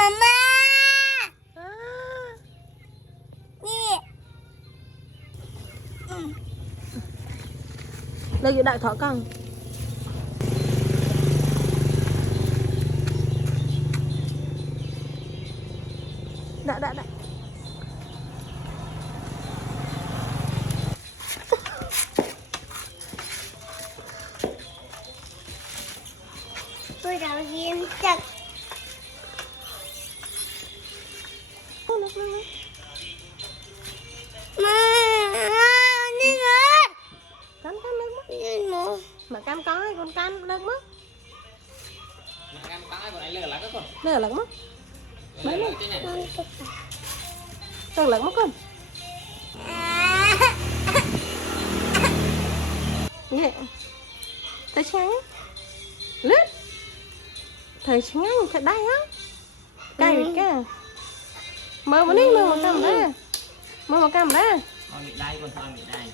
mama Đây dự đại thỏ con. Đã. tôi đầu tiên chặt đi rồi Cắn nước mất. Mà cắn có hay con cắn nước mất. Mà cam tái còn lại lừa lại con. Lừa lẫn mất. Lừa lại thế này. Lừa lẫn mất con. Nghe. Thấy chăng? Lết. Thấy chăng thật đai á. Cay cái. Mơ mà đi mơ mà cầm ra. Mơ mà cầm ra. Con bị đai con, con bị đai.